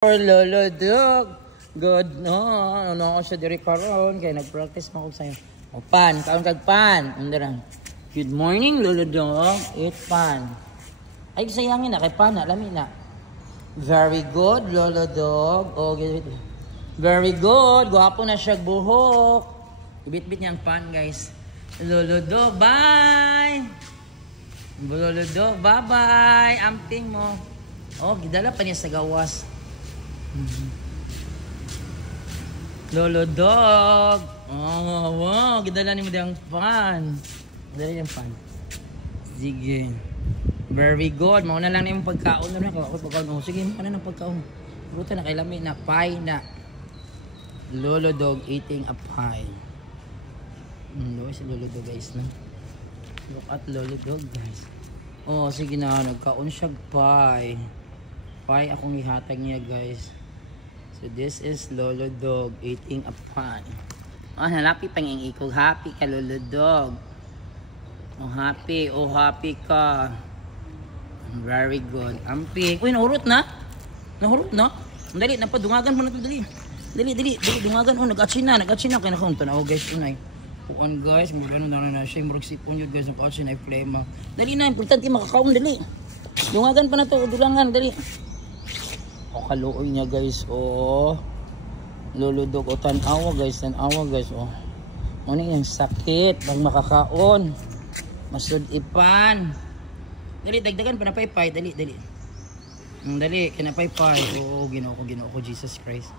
For Lolo Dog. Good no. Ano ako siya diri karon kay nag-practice mo ko sayo. O pan, kaon kag pan. Undra. Good morning Lolo Dog. Eat pan. Ay sayangin na kay pan na lami na. Very good Lolo Dog. Oh, very good. Gwapo na siya buhok. Ibit-bit niya ang pan, guys. Lolo Dog, bye. Lolo Dog, bye-bye. Amping mo. Oh, gidala pa niya sa gawas. Lolo Dog. Oh, wow. Gidala ni mo diyang pan. Gidala niyang pan. Sige. Very good. Mauna lang na yung pagkaon. Oh, sige, mauna ng pagkaon. Buta na kay lami na pie na. Lolo Dog eating a pie. Look si Lolo Dog, guys, na. Look at Lolo Dog, guys. Oh, sige na. Nagkaon siya pie. Pie akong ihatag niya, guys. So, this is Lolo Dog eating a pie. Oh, halapi pang ikog. Happy ka, Lolo Dog. Oh, happy. Oh, happy ka. Very good. Ampik. Uy, nahurot na. Nahurot na. Dali, napadungagan mo na ito. Dali. Dali. Dungagan. Oh, nag-atsin na. Kaya nakaunta na. Oh, guys, unay. Puan, guys. Mura na siya. Murag sipon yun, guys. Nag-atsin na. Flema. Dali na. Importante makakaon. Dali. Dungagan pa na to. Dulangan. Dali. Oh, kaluoy niya, guys. Oh. Lolo Dog. Oh, tanawa, guys. Oh. Ano yung sakit. Pag makakaon. Masud ipan. Dali, dagdagan pa na paypay. Dali. Dali, kinapaypay. Oo, ginoo ko, Jesus Christ.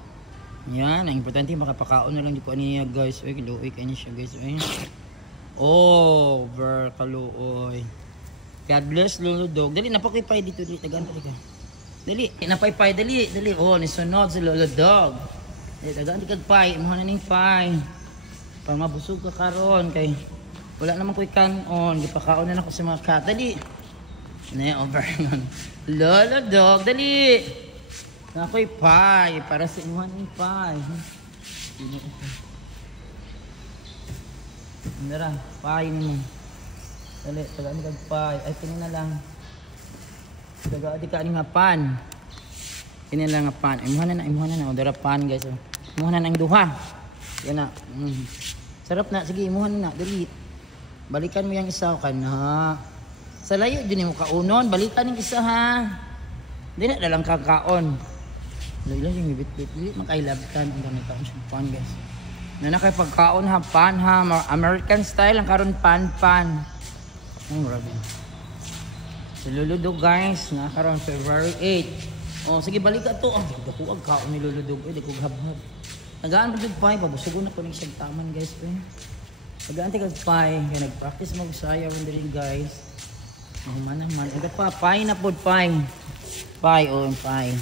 Yan, ang importante makapakaon na lang di ko niya, guys. Uy, kaluoy kayo niya siya, guys. Uy. Oh, ver kaluoy. God bless, Lolo Dog. Dali, napakipay dito. Dali, tagaan pa ka. Dali, kinapaypay. Dali. Oh, nisunod si Lolo Dog. Dali, tagaan di kagpay. Imuha na ning pay. Para mabusog ka karon kay wala naman ko ikanon. Gipakaon na ako sa mga kat. Dali. over nun. Lolo Dog, dali! Ako'y pie. Para sa inuhan ng pie. Ano lang, pie mo. Dali, tagaan ni kag pie. Ay, kinin na lang. Tagaan di ka nga pan. Kinin lang nga pan. Imuhan na. O, dara pan, guys. Imuhan na ng duha. Yan na. Sarap na. Sige, imuhan na. Dali. Balikan mo yung isa ka na. Sa layo, din mo kaunon. Balikan yung isa, ha. Hindi na dalang kakaon. Ilan yung bit-bit. Hindi makailabtan. Ang ganit ako siyang pan, guys. Na nakipagkaon, ha. Pan, ha. American style. Ang karon pan. Oh, grabe. Si Lolo Dog, guys. Nakaroon February 8. Oh, sige, balik ka to. Dakuag kaon ni Lolo Dog. Dakuag habhab. Nagaan pa pie. Pabusugon na po ng isang taman, guys. Nagaan tigag pie. Kaya nag-practice mag-sayaw rin, guys. Oh, man. Agad pa. Pie na po, pie. Pie.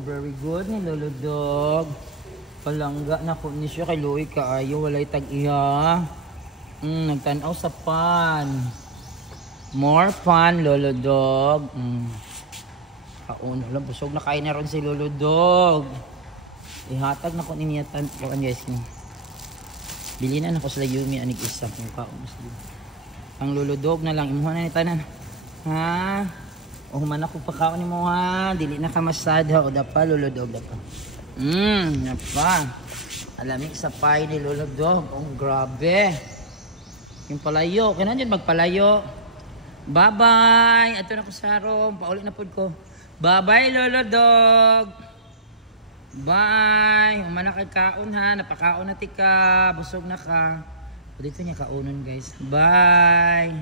Very good ni Lolo Dog. Palangga na po ni siya kay Louie kaayo. Walay tag-iya. Nagtanaw sa pan. More pan, Lolo Dog. Kaon. Alam, busog na kain na ron si Lolo Dog. Ihatag na ko niya tanpuan, guys. Bilinan ako sa Yumi. Anig isa. Yung kaon. Ang Lolo Dog na lang. Imuha na ni tanan. Ha? O human ako pakaon ni mo, ha? Dili na ka masad, ha? O dapa, Lolo Dog, dapa. Dapa. Alamig sa pie ni Lolo Dog. Oh, grabe. Yung palayo. Kaya nandiyan magpalayo. Bye-bye. Ato na ko sa harom. Paulit na po ko. Bye-bye, Lolo Dog. Bye. Human na kay kaon, ha? Napakaon na tika. Busog na ka. O dito niya kaunon, guys. Bye.